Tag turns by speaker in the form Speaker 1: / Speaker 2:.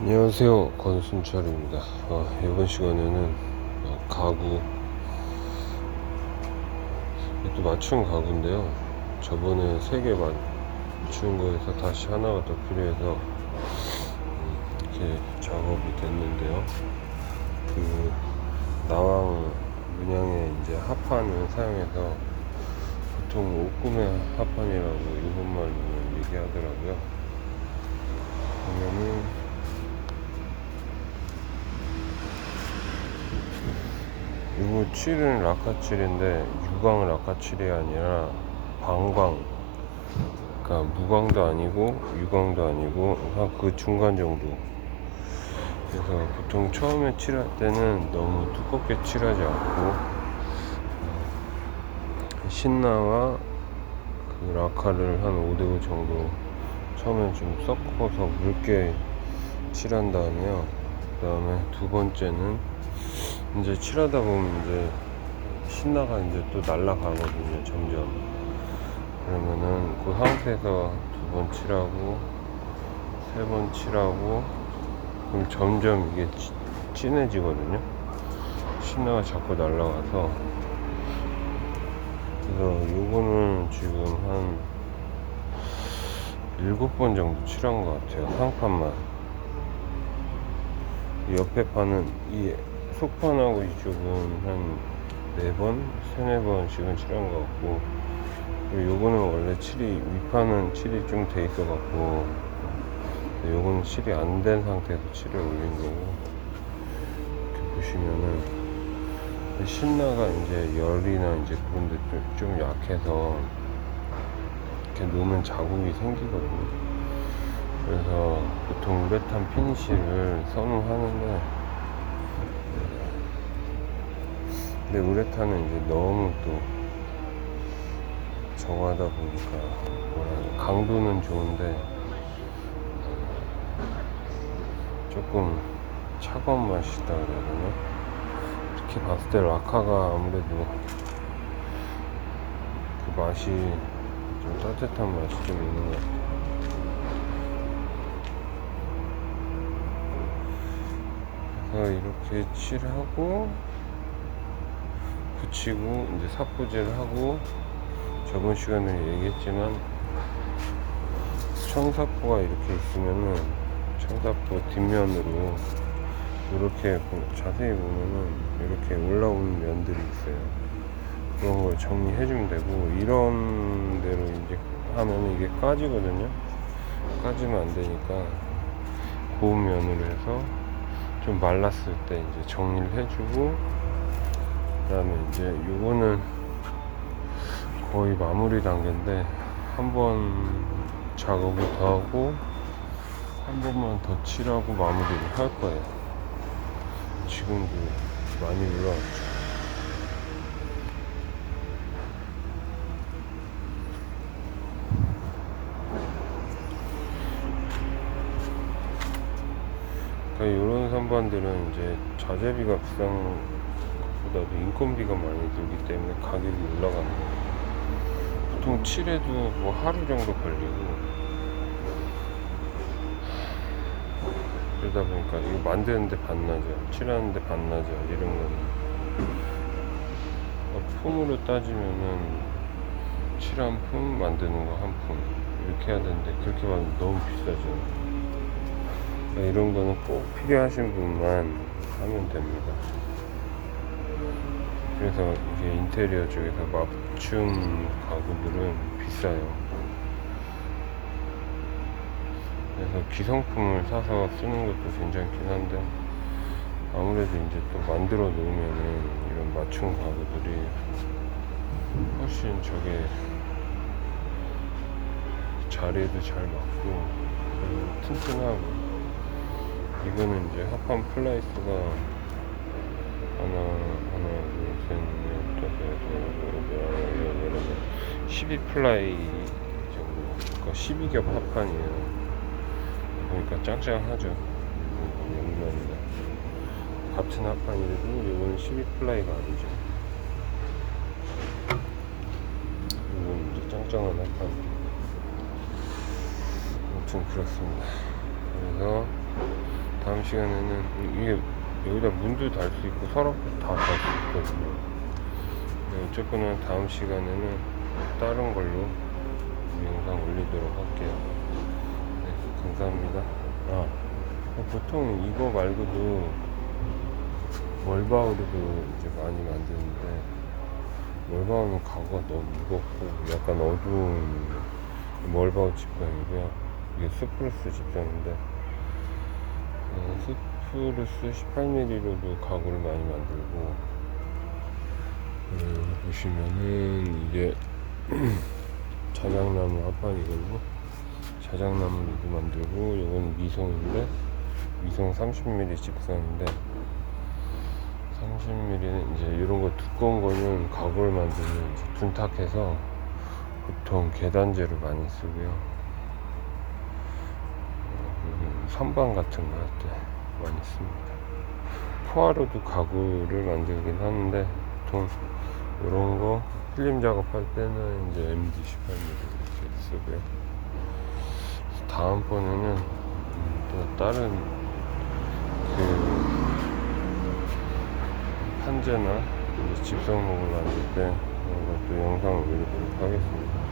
Speaker 1: 안녕하세요. 권순철입니다. 어, 이번 시간에는 어, 가구. 이것도 맞춤 가구인데요. 저번에 세 개 맞춘 거에서 다시 하나가 더 필요해서 음, 이렇게 작업이 됐는데요. 그 나왕 문양의 이제 합판을 사용해서 보통 옷구매 합판이라고 일본말로 얘기하더라고요. 보면은 이거 칠은 라카칠인데 유광 라카칠이 아니라 방광. 그러니까 무광도 아니고 유광도 아니고 한 그 중간 정도. 그래서 보통 처음에 칠할 때는 너무 두껍게 칠하지 않고 신나와 그 라카를 한 5대5 정도 처음에 좀 섞어서 묽게 칠한 다음에요 그 다음에 두 번째는 이제 칠하다 보면 이제 신나가 이제 또 날라가거든요 점점. 그러면은 그 상태에서 두 번 칠하고 세 번 칠하고 그럼 점점 이게 찌- 진해지거든요. 신나가 자꾸 날라가서. 그래서 요거는 지금 한 일곱 번 정도 칠한 것 같아요 한 판만. 이 옆에 판은 이 속판하고 이쪽은 한 네 번, 세네 번씩은 칠한 것 같고 그리고 요거는 원래 칠이 위판은 칠이 좀 돼 있어 갖고 요거는 칠이 안 된 상태에서 칠을 올린 거고 이렇게 보시면은 신나가 이제 열이나 이제 그런 데 좀, 좀 약해서 이렇게 놓으면 자국이 생기거든요. 그래서 보통 우레탄 피니쉬를 선호하는데 근데 우레탄은 이제 너무 또 정하다 보니까 강도는 좋은데 조금 차가운 맛이 있다 그래야 되나? 이렇게 봤을 때 라카가 아무래도 그 맛이 좀 따뜻한 맛이 좀 있는 것 같아요. 그래서 이렇게 칠하고 붙이고 이제 삽부지를 하고 저번 시간에 얘기했지만 청사포가 이렇게 있으면은 청사포 뒷면으로 이렇게 보- 자세히 보면은 이렇게 올라오는 면들이 있어요. 그런 걸 정리해주면 되고 이런 대로 이제 하면은 이게 까지거든요. 까지면 안 되니까 고운 면으로 해서 좀 말랐을 때 이제 정리를 해주고 그다음에 이제 요거는 거의 마무리 단계인데 한 번 작업을 더 하고 한 번만 더 칠하고 마무리를 할 거예요. 지금도 많이 올라왔죠. 그러니까 이런 선반들은 이제 자재비가 비싼 것보다도 인건비가 많이 들기 때문에 가격이 올라가는 거예요. 보통 칠해도 뭐 하루 정도 걸리고 그러다 보니까 이거 만드는데 반나절, 칠하는데 반나절 이런 거는 어, 품으로 따지면은 칠한 품, 만드는 거 한 품 이렇게 해야 되는데 그렇게 하면 너무 비싸죠. 그러니까 이런 거는 꼭 필요하신 분만 하면 됩니다. 그래서 이게 인테리어 쪽에서 맞춤 가구들은 비싸요. 그래서 기성품을 사서 쓰는 것도 괜찮긴 한데 아무래도 이제 또 만들어 놓으면은 이런 맞춤 가구들이 훨씬 저게 자리에도 잘 맞고 튼튼하고 이거는 이제 합판 플라이스가 하나 하나 둘셋넷 다섯 여섯 일곱 여덟 12 플라이 정도. 그러니까 12겹 합판이에요. 그러니까 짱짱하죠. 용납니다 같은 합판이라도 이거는 12 플라이가 아니죠. 이건 이제 짱짱한 합판. 아무튼 그렇습니다. 그래서 시간에는 이게 여기다 문도 달 수 있고 서랍도 다 달 수 있거든요. 네, 어쨌거나 다음 시간에는 다른 걸로 영상 올리도록 할게요. 네, 감사합니다. 아, 보통 이거 말고도 월바우르도 이제 많이 만드는데 월바우는 가구가 너무 무겁고 약간 어두운 월바우 집장이고요. 이게 스프루스 집장인데 어, 스프루스 18mm로도 가구를 많이 만들고 음, 보시면은 이게 자작나무 합판이거든요. 자작나무로도 만들고 이건 미송인데 미송 30mm 집상인데 30mm는 이제 이런 거 두꺼운 거는 가구를 만드는 둔탁해서 보통 계단재를 많이 쓰고요. 음, 선반 같은 때 많이 씁니다. 포화로도 가구를 만들긴 하는데 보통 이런 거 필름 작업할 때는 이제 MD 18mm 이렇게 쓰고요. 다음번에는 음, 또 다른 그 판재나 집성목을 만들 때 그런 것도 영상을 올리도록 하겠습니다.